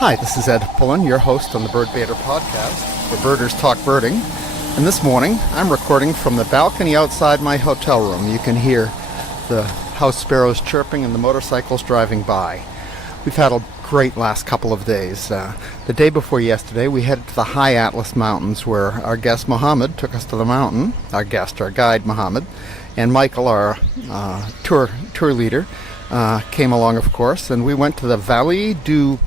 Hi, this is Ed Pullen, your host on the Bird Banter podcast, where birders talk birding. And this morning, I'm recording from the balcony outside my hotel room. You can hear the house sparrows chirping and the motorcycles driving by. We've had a great last couple of days. The day before yesterday, we headed to the High Atlas Mountains, where our guest Mohammed took us to the mountain. Our guide Mohammed, and Michael, our tour leader, came along, of course, and we went to the Valley du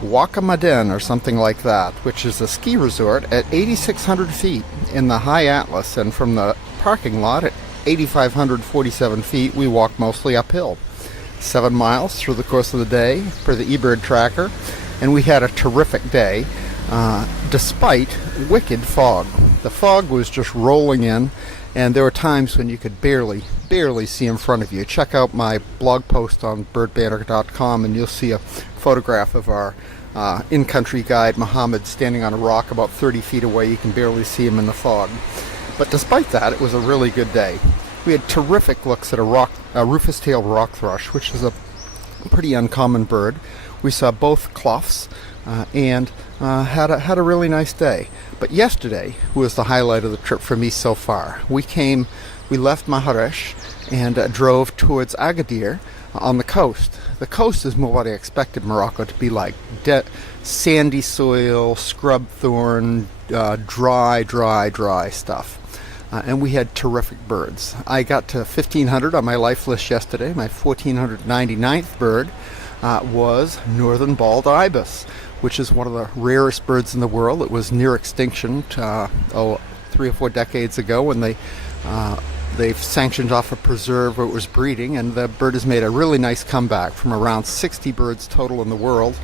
Wakamaden or something like that, which is a ski resort at 8,600 feet in the High Atlas, and from the parking lot at 8,547 feet, we walked mostly uphill. 7 miles through the course of the day per the eBird tracker, and we had a terrific day despite wicked fog. The fog was just rolling in, and there were times when you could barely see in front of you. Check out my blog post on birdbanter.com and you'll see a photograph of our in-country guide Mohammed standing on a rock about 30 feet away. You can barely see him in the fog. But despite that, it was a really good day. We had terrific looks at a rufous-tailed rock thrush, which is a pretty uncommon bird. We saw both cloughs and had a really nice day. But yesterday was the highlight of the trip for me so far. We left Marrakech and drove towards Agadir on the coast. The coast is more what I expected Morocco to be like. Sandy soil, scrub thorn, dry stuff. And we had terrific birds. I got to 1,500 on my life list yesterday. My 1,499th bird was Northern Bald Ibis, which is one of the rarest birds in the world. It was near extinction 3 or 4 decades ago when they've sanctioned off a preserve where it was breeding, and the bird has made a really nice comeback from around 60 birds total in the world,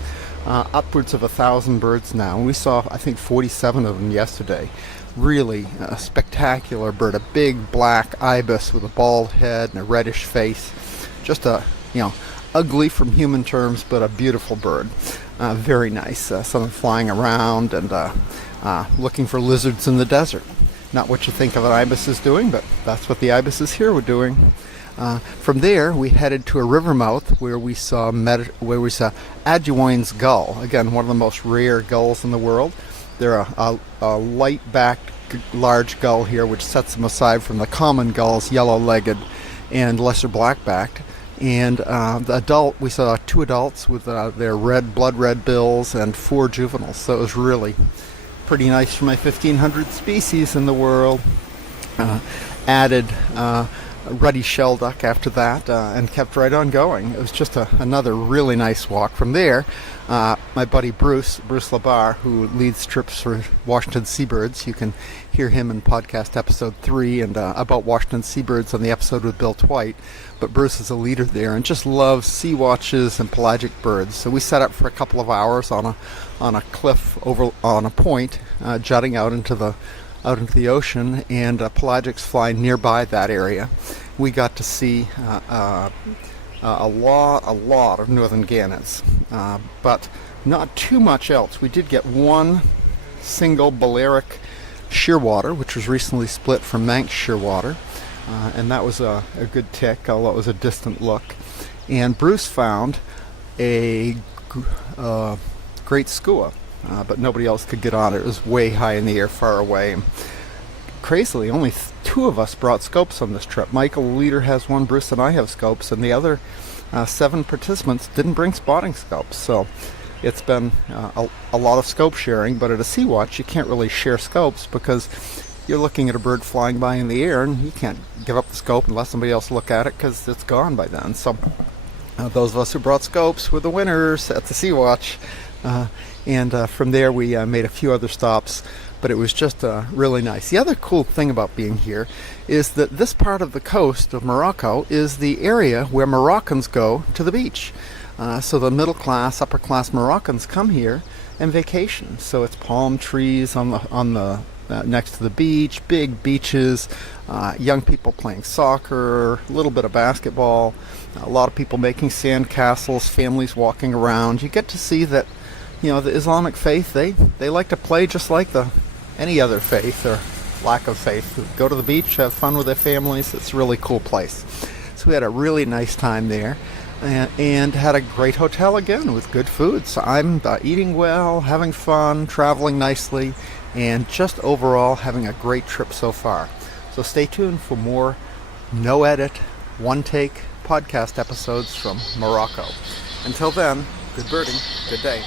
upwards of 1,000 birds now. And we saw, I think, 47 of them yesterday. Really a spectacular bird, a big black ibis with a bald head and a reddish face. Just ugly from human terms, but a beautiful bird. Very nice. Some flying around and looking for lizards in the desert. Not what you think of an ibis is doing, but that's what the ibises here were doing. From there, we headed to a river mouth where we saw Audouin's gull. Again, one of the most rare gulls in the world. They're a light-backed large gull here, which sets them aside from the common gulls, yellow-legged and lesser black-backed. And we saw 2 adults with their blood red bills and 4 juveniles. So it was really pretty nice for my 1,500th species in the world. Added Ruddy Shelduck after that and kept right on going. It was just another really nice walk. From there, my buddy Bruce Labar, who leads trips for Washington Seabirds, you can hear him in podcast episode 3 and about Washington Seabirds on the episode with Bill Twite. But Bruce is a leader there and just loves sea watches and pelagic birds. So we set up for a couple of hours on a cliff over on a point jutting out into the ocean, and pelagics fly nearby that area. We got to see a lot of northern gannets, but not too much else. We did get one single Balearic shearwater, which was recently split from Manx shearwater, and that was a good tick, although it was a distant look. And Bruce found a great skua, but nobody else could get on it. It was way high in the air, far away. Crazily, only 2 of us brought scopes on this trip. Michael, the leader, has one, Bruce and I have scopes, and the other 7 participants didn't bring spotting scopes. So it's been a lot of scope sharing, but at a sea watch you can't really share scopes because you're looking at a bird flying by in the air and you can't give up the scope and let somebody else look at it because it's gone by then. So those of us who brought scopes were the winners at the sea watch. And from there we made a few other stops, but it was just really nice. The other cool thing about being here is that this part of the coast of Morocco is the area where Moroccans go to the beach. So the middle class, upper class Moroccans come here and vacation. So it's palm trees on the next to the beach, big beaches, young people playing soccer, a little bit of basketball, a lot of people making sand castles, families walking around. You get to see that, the Islamic faith, they like to play just like any other faith or lack of faith. Go to the beach, have fun with their families. It's a really cool place. So we had a really nice time there. and had a great hotel again with good food. So I'm eating well, having fun, traveling nicely, and just overall having a great trip so far. So stay tuned for more no-edit, one-take podcast episodes from Morocco. Until then, good birding, good day.